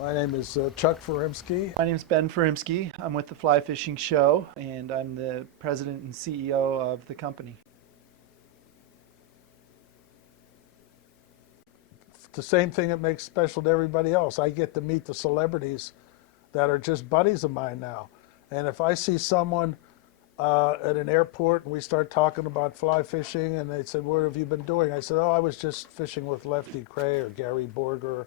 My name is Chuck Furimsky. My name is Ben Furimsky. I'm with the Fly Fishing Show, and I'm the president and CEO of the company. The same thing that makes special to everybody else. I get to meet the celebrities that are just buddies of mine now. And if I see someone at an airport and we start talking about fly fishing and they said, "What have you been doing?" I said, "Oh, I was just fishing with Lefty Kreh or Gary Borger,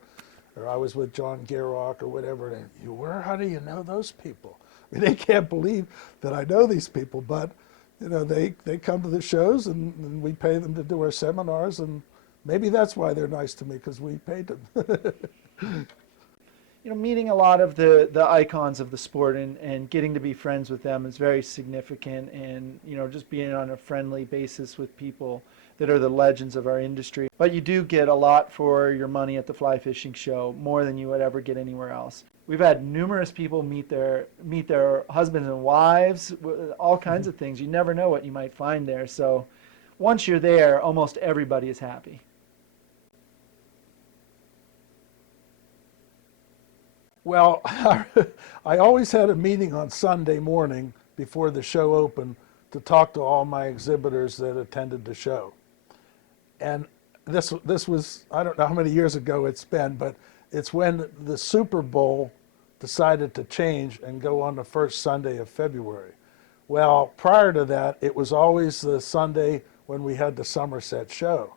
or I was with John Garrock or whatever." And you were? How do you know those people? I mean, they can't believe that I know these people, but they come to the shows and we pay them to do our seminars, and maybe that's why they're nice to me, because we paid them. Meeting a lot of the icons of the sport and getting to be friends with them is very significant, and, just being on a friendly basis with people that are the legends of our industry. But you do get a lot for your money at the Fly Fishing Show, more than you would ever get anywhere else. We've had numerous people meet their husbands and wives, all kinds of things. You never know what you might find there. So once you're there, almost everybody is happy. Well, I always had a meeting on Sunday morning before the show opened to talk to all my exhibitors that attended the show. And this was, I don't know how many years ago it's been, but it's when the Super Bowl decided to change and go on the first Sunday of February. Well, prior to that, it was always the Sunday when we had the Somerset show.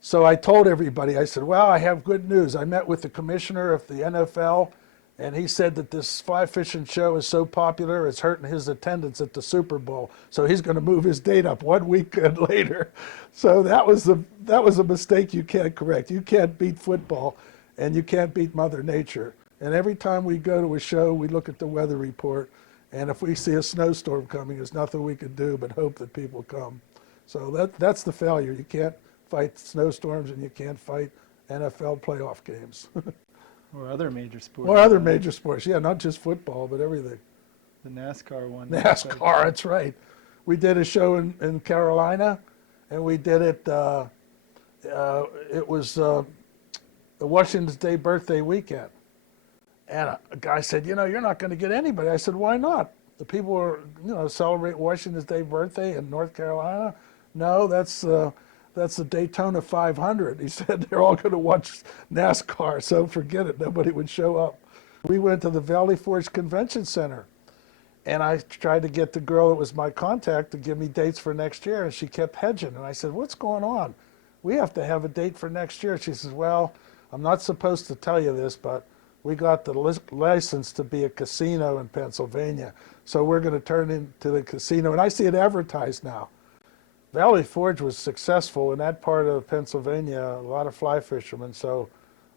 So I told everybody, I said, "Well, I have good news. I met with the commissioner of the NFL, and he said that this fly fishing show is so popular, it's hurting his attendance at the Super Bowl. So he's going to move his date up 1 weekend later." So that was a mistake you can't correct. You can't beat football, and you can't beat Mother Nature. And every time we go to a show, we look at the weather report, and if we see a snowstorm coming, there's nothing we can do but hope that people come. So that's the failure. You can't fight snowstorms, and you can't fight NFL playoff games. Or other major sports. Or other major sports, yeah, not just football, but everything. The NASCAR one. NASCAR, that's right. We did a show in Carolina, and we did it, it was the Washington's Day birthday weekend. And a guy said, "You're not going to get anybody." I said, "Why not? The people are, celebrate Washington's Day birthday in North Carolina." "No, that's the Daytona 500. He said they're all going to watch NASCAR, so forget it. Nobody would show up. We went to the Valley Forge Convention Center, and I tried to get the girl that was my contact to give me dates for next year, and she kept hedging. And I said, "What's going on? We have to have a date for next year." She says, "Well, I'm not supposed to tell you this, but we got the license to be a casino in Pennsylvania, so we're going to turn into the casino." And I see it advertised now. Valley Forge was successful in that part of Pennsylvania, a lot of fly fishermen. So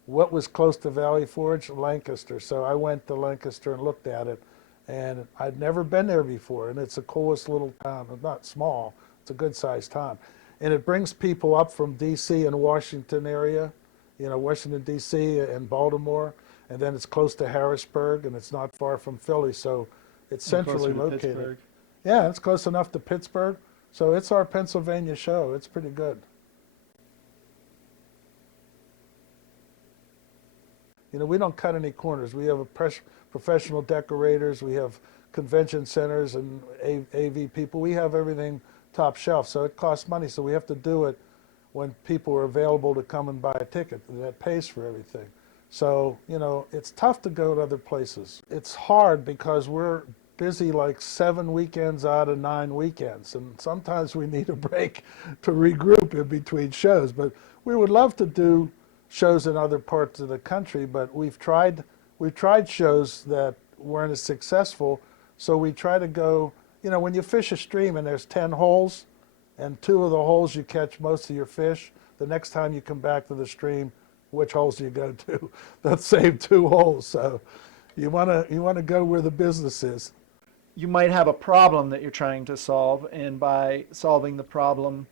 what was close to Valley Forge? Lancaster. So I went to Lancaster and looked at it, and I'd never been there before, and it's the coolest little town. It's not small, it's a good sized town. And it brings people up from DC and Washington area, Washington DC and Baltimore, and then it's close to Harrisburg, and it's not far from Philly, so it's centrally located. Pittsburgh. Yeah, it's close enough to Pittsburgh. So it's our Pennsylvania show. It's pretty good. We don't cut any corners. We have professional decorators. We have convention centers and AV people. We have everything top shelf. So it costs money. So we have to do it when people are available to come and buy a ticket. And that pays for everything. So, it's tough to go to other places. It's hard because we're busy like 7 weekends out of 9 weekends, and sometimes we need a break to regroup in between shows. But we would love to do shows in other parts of the country, but we've tried shows that weren't as successful. So we try to go, when you fish a stream and there's 10 holes, and 2 of the holes you catch most of your fish, the next time you come back to the stream, which holes do you go to? The same 2 holes. So you want to go where the business is. You might have a problem that you're trying to solve, and by solving the problem,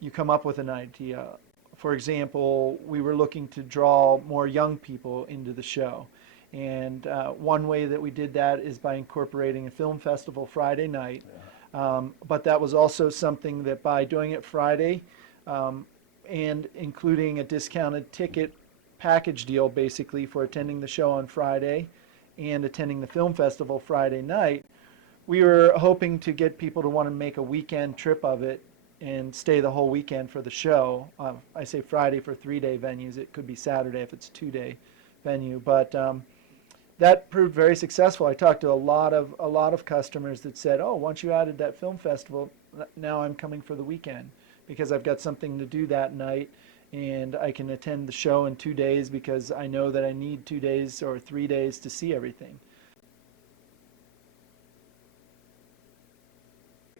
you come up with an idea. For example, we were looking to draw more young people into the show. And one way that we did that is by incorporating a film festival Friday night. But that was also something that by doing it Friday and including a discounted ticket package deal basically for attending the show on Friday and attending the film festival Friday night. We were hoping to get people to want to make a weekend trip of it and stay the whole weekend for the show. I say Friday for 3-day venues. It could be Saturday if it's a 2-day venue, but that proved very successful. I talked to a lot of customers that said, "Oh, once you added that film festival, now I'm coming for the weekend because I've got something to do that night, and I can attend the show in 2 days because I know that I need 2 days or 3 days to see everything."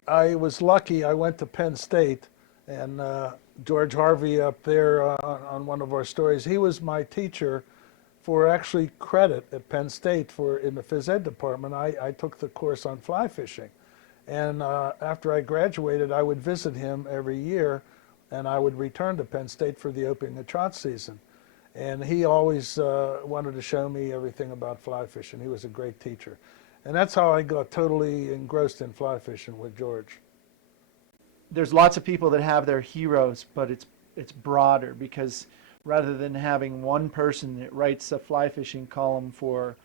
I was lucky. I went to Penn State, and George Harvey up there on one of our stories, he was my teacher for actually credit at Penn State in the phys ed department. I took the course on fly fishing. And after I graduated, I would visit him every year, and I would return to Penn State for the opening of trout season. And he always wanted to show me everything about fly fishing. He was a great teacher. And that's how I got totally engrossed in fly fishing with George. There's lots of people that have their heroes, but it's broader because rather than having one person that writes a fly fishing column for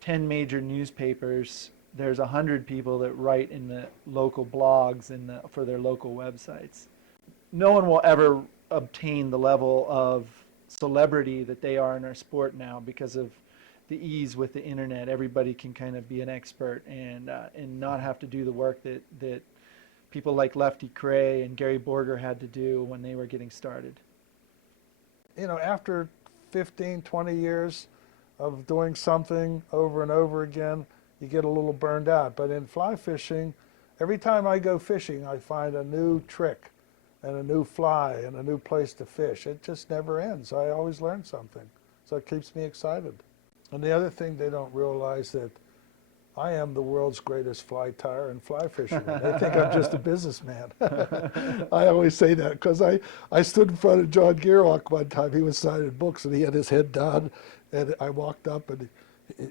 10 major newspapers, there's 100 people that write in the local blogs and for their local websites. No one will ever obtain the level of celebrity that they are in our sport now because of the ease with the internet. Everybody can kind of be an expert and not have to do the work that people like Lefty Kreh and Gary Borger had to do when they were getting started. You know, after 15, 20 years of doing something over and over again, you get a little burned out. But in fly fishing, every time I go fishing, I find a new trick and a new fly and a new place to fish. It just never ends. I always learn something. So it keeps me excited. And the other thing, they don't realize that I am the world's greatest fly tyer and fly fisherman. They think I'm just a businessman. I always say that because I stood in front of John Gearlock one time. He was signing books and he had his head down, and I walked up and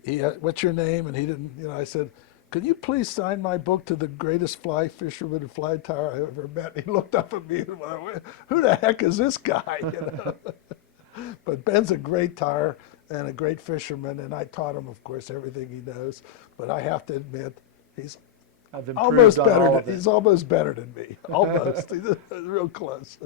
he had, "What's your name?" And he didn't, I said, "Could you please sign my book to the greatest fly fisherman and fly tyer I ever met?" And he looked up at me and went, "Who the heck is this guy?" But Ben's a great tyer and a great fisherman, and I taught him, of course, everything he knows. But I have to admit, he's I've almost improved on all better. of it. He's almost better than me. Almost. He's real close.